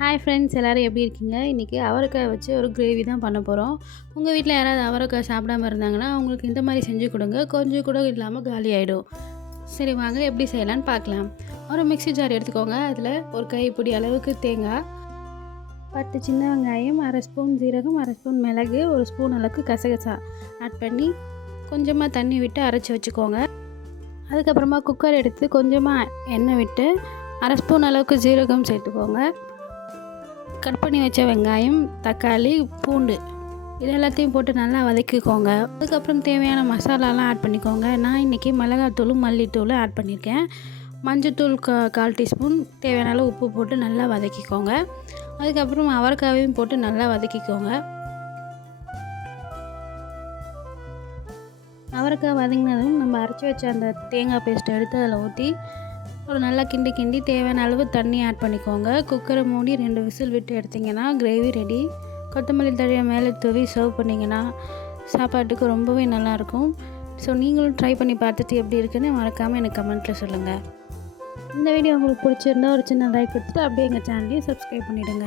Hi friends, எல்லோரும் எப்படி இருக்கீங்க? இன்றைக்கி அவரைக்காய் வச்சு ஒரு கிரேவி தான் பண்ண போகிறோம். உங்கள் வீட்டில் யாராவது அவரைக்காய் சாப்பிடாம இருந்தாங்கன்னா அவங்களுக்கு இந்த மாதிரி செஞ்சு கொடுங்க. கொஞ்சம் கூட இல்லாமல் காலி ஆகிடும். சரி, வாங்க எப்படி செய்யலான்னு பார்க்கலாம். ஒரு மிக்ஸி ஜார் எடுத்துக்கோங்க. அதில் ஒரு கைப்பிடி அளவுக்கு தேங்காய், 10 சின்ன வெங்காயம், அரை ஸ்பூன் ஜீரகம், அரை ஸ்பூன் மிளகு, ஒரு ஸ்பூன் அளவுக்கு கசகசா ஆட் பண்ணி கொஞ்சமாக தண்ணி விட்டு அரைச்சி வச்சுக்கோங்க. அதுக்கப்புறமா குக்கர் எடுத்து கொஞ்சமாக எண்ணெய் விட்டு அரை ஸ்பூன் அளவுக்கு ஜீரகம் சேர்த்துக்கோங்க. கட் பண்ணி வச்ச வெங்காயம், தக்காளி, பூண்டு இது எல்லாத்தையும் போட்டு நல்லா வதக்கிக்கோங்க. அதுக்கப்புறம் தேவையான மசாலாலாம் ஆட் பண்ணிக்கோங்க. நான் இன்றைக்கி மிளகாத்தூளும் மல்லித்தூளும் ஆட் பண்ணியிருக்கேன். மஞ்சத்தூள் 1/4 டீஸ்பூன், தேவையான அளவு உப்பு போட்டு நல்லா வதக்கிக்கோங்க. அதுக்கப்புறம் அவரைக்காவையும் போட்டு நல்லா வதக்கிக்கோங்க. அவரைக்காய் வதங்கினதும் நம்ம அரைச்சி வச்ச அந்த தேங்காய் பேஸ்ட்டை எடுத்து அதில் ஊற்றி ஒரு நல்லா கிண்டி தேவையான அளவு தண்ணி ஆட் பண்ணிக்கோங்க. குக்கரை மூடி 2 விசில் விட்டு எடுத்திங்கன்னா கிரேவி ரெடி. கொத்தமல்லி தழையை மேலே தூவி சர்வ் பண்ணிங்கன்னா சாப்பாட்டுக்கு ரொம்பவே நல்லாயிருக்கும். ஸோ நீங்களும் ட்ரை பண்ணி பார்த்துட்டு எப்படி இருக்குன்னு மறக்காமல் எனக்கு கமெண்ட்டில் சொல்லுங்கள். இந்த வீடியோ உங்களுக்கு பிடிச்சிருந்தா ஒரு சின்ன லைக் கொடுத்துட்டு அப்படியே எங்கள் சேனலையும் சப்ஸ்கிரைப் பண்ணிவிடுங்க.